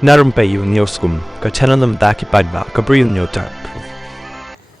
Na Rympei U ka channel ki paidbah ka Bri U Hynñiewtrep.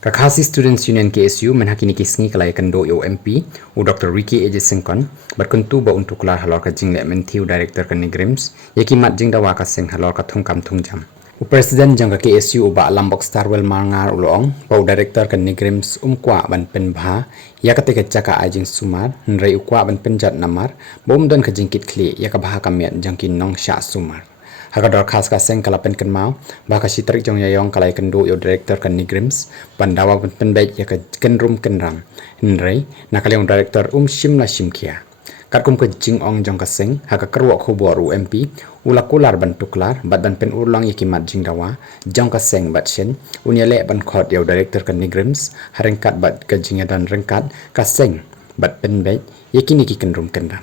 Khasi Students Union KSU menhakini kisngi kalai kendo yo MP u Dr. Ricky Eje Singkon berkuntu ba untuk kelar halor ka jingle mynthi u director ka NEIGRIHMS yaki mat jingdawa ka sing halor ka thungkam thungjam u president jang ka KSU u ba lambok starwell marngar ulong ba u director ka NEIGRIHMS kwa ban penbha ya ka teke chaka ajing sumar nrei u kwa ban penjat namar bom don ka jingkit kli ya ka baha kamiat jangkin nong sha sumar Hagador khas ka seng kalapen ken mau baka sitrik jong yayong kalai kendo yo director kan NEIGRIHMS bandawa penbek ya ka kenrum kenram nrei nakaliong director shimla shimkia katkum ke jing ong jong ka seng haka kerwa khubor u MP ulakular ban tuklar badan pen urlang yikimat jingdawa jong ka seng bat shen unyale ban khot yo director kan NEIGRIHMS harengkat bat ka jingadan rengkat ka seng bat penbek yakini ki kenrum kenram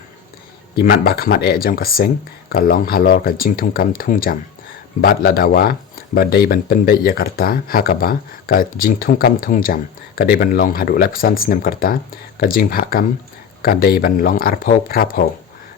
Bimat bakhamat jam kaseng kalong halor ka jingthung kam thungjam bat ladawa badai ban penbei Jakarta hakaba ka jingthung kam thungjam ka dei ban long hadu lapsan snem karta ka jingbha kam ka dei ban long arpho prapho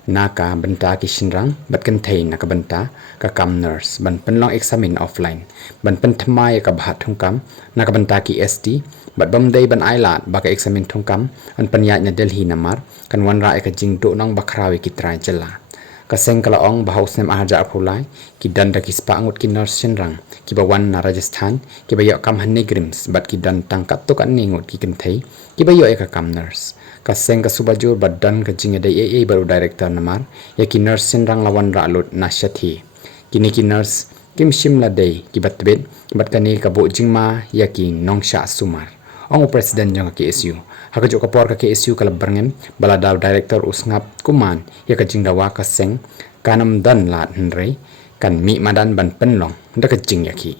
naka benta ki shinrang bat kenthei naka benta ka kam nurse ban penlong examine offline ban penthmai ka bhat thungkam naka benta ki ST bat bam dei ban ailat baka examine thungkam an panyat nya Delhi namar kan wanra ka jingdo nong bakrawi ki trai jela ka sengkala ong bahaus nem aja apulai ki danda ki spangut ki nurse shinrang ki bawan na Rajasthan ki bayo kam han NEIGRIHMS bat ki dan tangkat to kan ningut ki kenthei ki bayo ka kam nurse ka seng ka subajur badan ka jinga dei baru director namar ya ki nurse shinrang lawan ra lut na shathi kini ki nurse kim shimla dei ki batbet bat kani ka bo jingma ya ki nongsha sumar ong president jong KSU hakajo kapor ka KSU kala berngem baladaw director usngap kuman ya ka jingdawa ka seng kanam dan lat nrei kan mi madan ban penlong da ka jing yaki